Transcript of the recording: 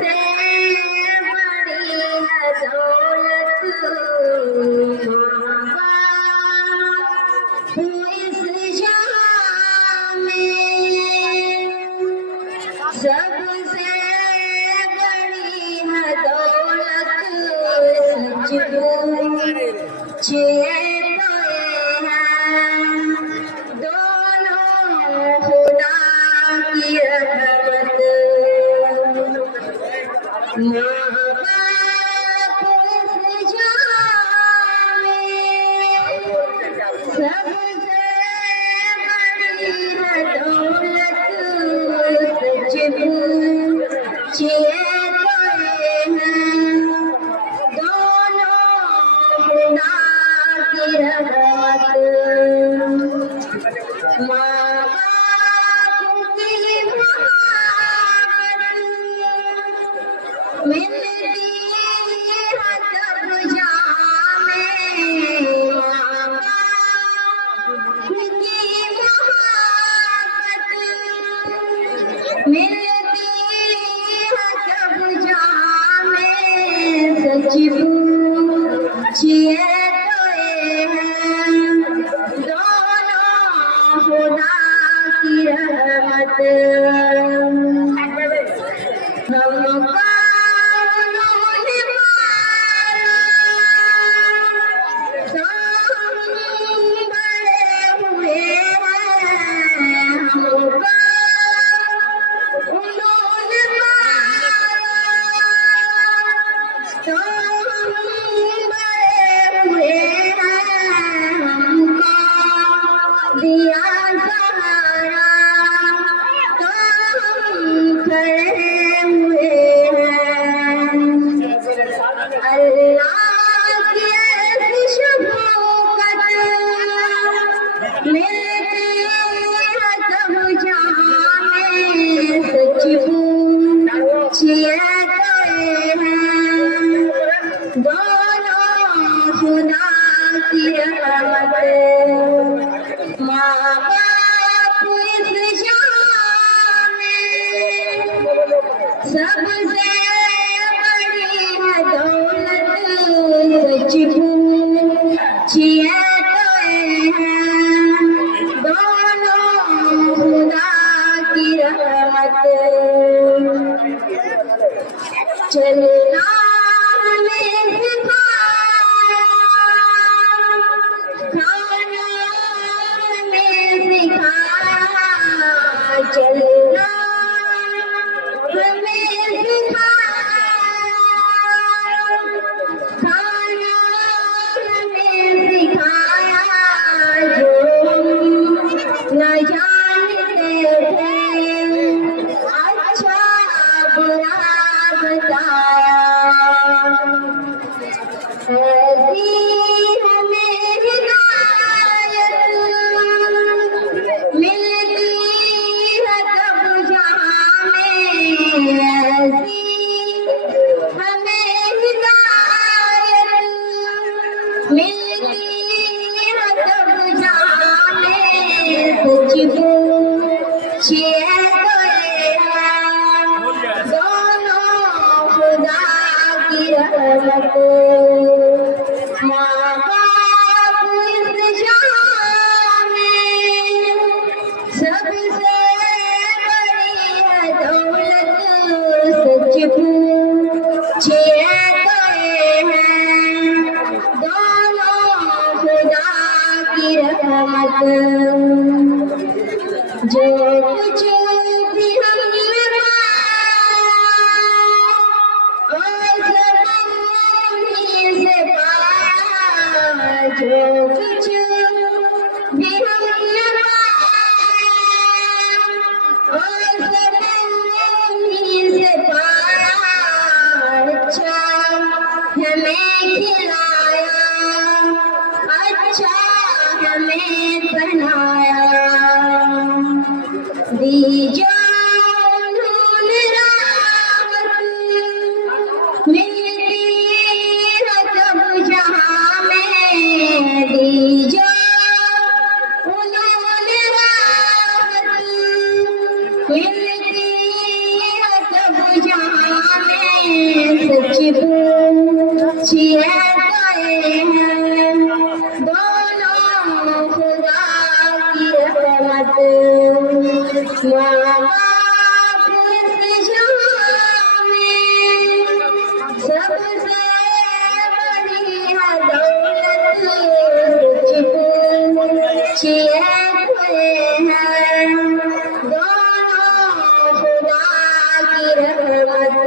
सबसे बड़ी है दौलत इस जहां में, सबसे बड़ी है दौलत सच चलना हमें सिखाया, खाना हमें सिखाया, चलना हमें सिखाया, खाना हमें सिखाया, जो न जानते थे अच्छा बुरा बताया। ऐसी हमें हिदायत मिलती है तब जहाँ में, ऐसी हमें हिदायत मिलती है तब जहाँ में, सच पूछिए माँ बाप इस जहां में सबसे बड़ी है दौलत, सच पूछिए हैं दोनों खुदा की रहमत। जो कुछ भी हमने जो कुछ भी हमने से पाया, अच्छा हमें खिलाया, अच्छा हमें पहनाया, दीजिए मिलती है तब जहाँ में सच्ची पूछिए गए हैं दोनों खुदा की रहमत माँ बाप इस जहां में सबसे बड़ी है दौलत सच्ची पूछिए गए हैं दोनों खुदा की रहमत